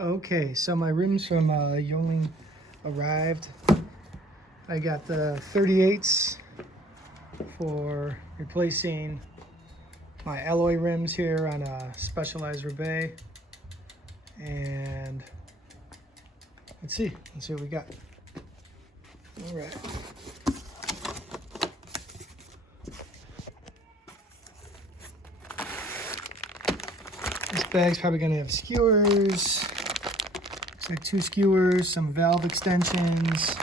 Okay, so my rims from Yoeleo arrived. I got the 38s for replacing my alloy rims here on a specialized rebay. And let's see what we got. All right. This bag's probably gonna have skewers. Looks like 2 skewers, some valve extensions,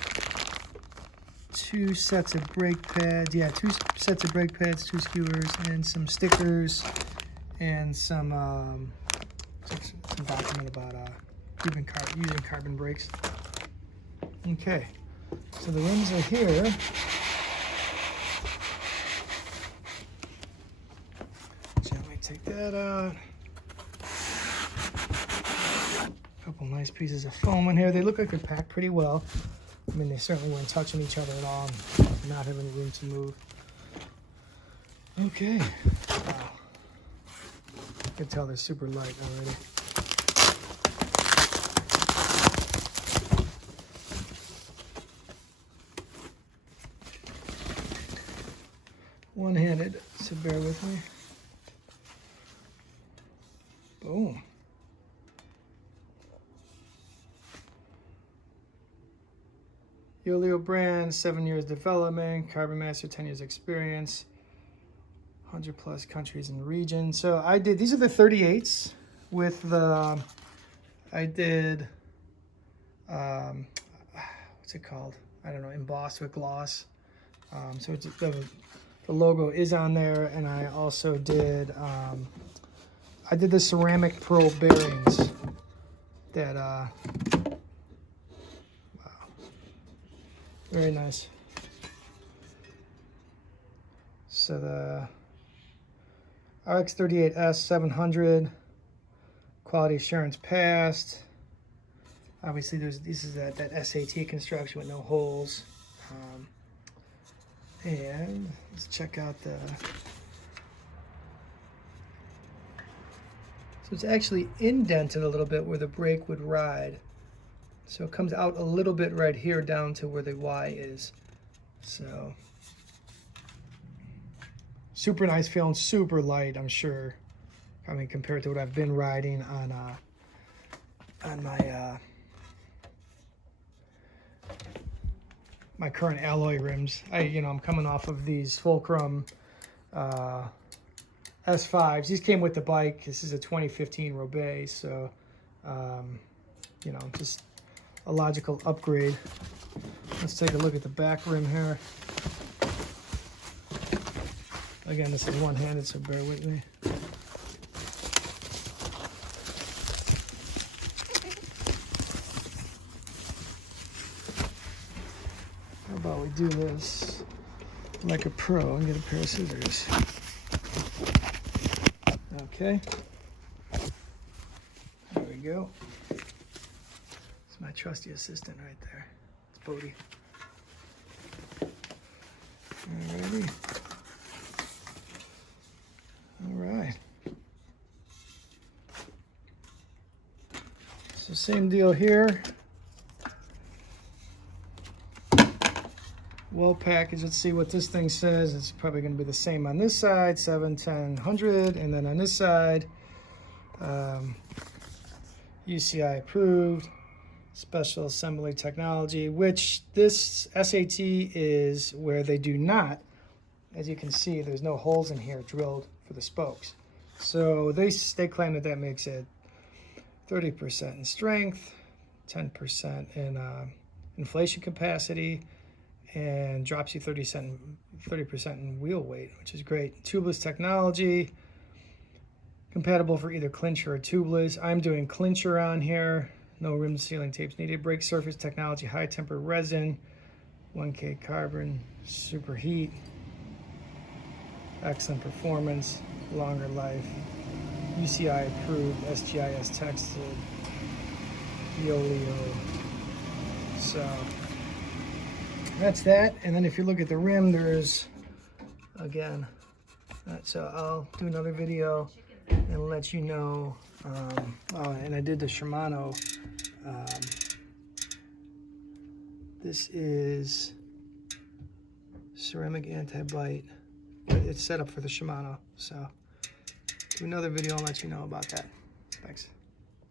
2 sets of brake pads. Yeah, 2 sets of brake pads, 2 skewers, and some stickers, and some document about using carbon brakes. Okay, so the rims are here. Gently take that out. Couple nice pieces of foam in here. They look like they're packed pretty well. I mean, they certainly weren't touching each other at all, and not having room to move. Okay. Wow. You can tell they're super light already. One-handed, so bear with me. Boom. Yoeleo brand, 7 years development, Carbon Master, 10 years experience, 100+ countries and regions. So I did, these are the 38s with the, I did, what's it called? I don't know, embossed with gloss. So it's, the logo is on there, and I also did, I did the ceramic pearl bearings that, very nice. So the RX38S 700 quality assurance passed. Obviously, this is that SAT construction with no holes. And let's check out the. So it's actually indented a little bit where the brake would ride. So it comes out a little bit right here down to where the Y is. So super nice, feeling super light, I'm sure. I mean, compared to what I've been riding on my my current alloy rims. I'm coming off of these Fulcrum S5s. These came with the bike. This is a 2015 Rebay, so just a logical upgrade. Let's take a look at the back rim here. Again, this is one-handed, so bear with me. How about we do this like a pro and get a pair of scissors. Okay. There we go. My trusty assistant right there. It's Bodie. Alrighty. Alright. So same deal here. Well packaged. Let's see what this thing says. It's probably going to be the same on this side, 7, 10, 100, and then on this side, UCI approved. Special assembly technology, which this SAT is where they do not, as you can see, there's no holes in here drilled for the spokes. So they claim that makes it 30% in strength, 10% in inflation capacity, and drops you 30% in wheel weight, which is great. Tubeless technology, compatible for either Clincher or Tubeless. I'm doing Clincher on here. No rim sealing tapes needed. Brake surface technology, high temper resin, 1K carbon, super heat, excellent performance, longer life, UCI approved, SGIS tested, Yoeleo. So that's that. And then if you look at the rim, there's, again, so I'll do another video and let you know. Oh, and I did the Shimano. This is ceramic anti-bite, but it's set up for the Shimano. So do another video and let you know about that. Thanks.